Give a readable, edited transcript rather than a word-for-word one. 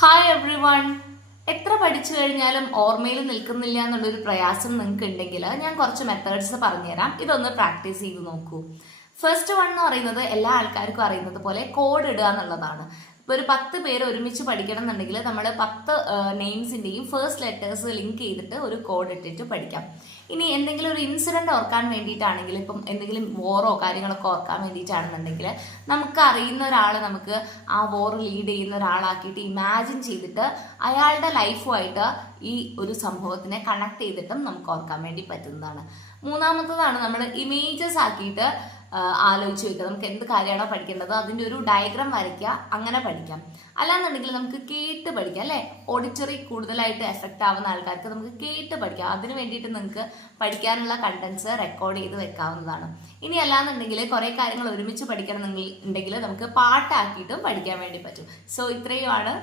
Hi every one. എത്ര പഠിച്ചു കഴിഞ്ഞാലും ഓർമ്മയിൽ നിൽക്കുന്നില്ല എന്നുള്ളൊരു പ്രയാസം നിങ്ങൾക്ക് ഉണ്ടെങ്കിൽ ഞാൻ കുറച്ച് മെത്തേഡ്സ് പറഞ്ഞുതരാം. ഇതൊന്ന് പ്രാക്ടീസ് ചെയ്ത് നോക്കൂ. ഫസ്റ്റ് വൺ എന്ന് പറയുന്നത് എല്ലാ ആൾക്കാർക്കും അറിയുന്നത് പോലെ കോഡ് ഇടുക എന്നുള്ളതാണ്. ഇപ്പോൾ ഒരു 10 പേര് ഒരുമിച്ച് പഠിക്കണം എന്നുണ്ടെങ്കിൽ നമ്മൾ 10 നെയിംസിൻ്റെയും ഫസ്റ്റ് ലെറ്റേഴ്സ് ലിങ്ക് ചെയ്തിട്ട് ഒരു കോഡ് ഇട്ടിട്ട് പഠിക്കാം. ഇനി എന്തെങ്കിലും ഒരു ഇൻസിഡൻറ്റ് ഓർക്കാൻ വേണ്ടിയിട്ടാണെങ്കിൽ, ഇപ്പം എന്തെങ്കിലും വോറോ കാര്യങ്ങളൊക്കെ ഓർക്കാൻ വേണ്ടിയിട്ടാണെന്നുണ്ടെങ്കിൽ നമുക്ക് അറിയുന്ന ഒരാളെ നമുക്ക് ആ വോർ ലീഡ് ചെയ്യുന്ന ഒരാളാക്കിയിട്ട് ഇമാജിൻ ചെയ്തിട്ട് അയാളുടെ ലൈഫുമായിട്ട് ഈ ഒരു സംഭവത്തിനെ കണക്ട് ചെയ്തിട്ടും നമുക്ക് ഓർക്കാൻ വേണ്ടി പറ്റുന്നതാണ്. മൂന്നാമത്തതാണ് നമ്മൾ ഇമേജസ് ആക്കിയിട്ട് ആലോചിച്ച് വെക്കുക. നമുക്ക് എന്ത് കാര്യമാണോ പഠിക്കേണ്ടത് അതിൻ്റെ ഒരു ഡയഗ്രാം വരയ്ക്കുക, അങ്ങനെ പഠിക്കാം. അല്ലാന്നുണ്ടെങ്കിൽ നമുക്ക് കേട്ട് പഠിക്കാം അല്ലേ. ഓഡിറ്ററി കൂടുതലായിട്ട് എഫക്റ്റ് ആവുന്ന ആൾക്കാർക്ക് നമുക്ക് കേട്ട് പഠിക്കാം. അതിന് വേണ്ടിയിട്ട് നിങ്ങൾക്ക് പഠിക്കാനുള്ള കണ്ടൻസ് റെക്കോർഡ് ചെയ്ത് വെക്കാവുന്നതാണ്. ഇനി അല്ലാന്നുണ്ടെങ്കിൽ കുറേ കാര്യങ്ങൾ ഒരുമിച്ച് പഠിക്കണം എന്നുണ്ടെങ്കിൽ നമുക്ക് പാട്ടാക്കിയിട്ടും പഠിക്കാൻ വേണ്ടി പറ്റും. സോ ഇത്രയുമാണ്.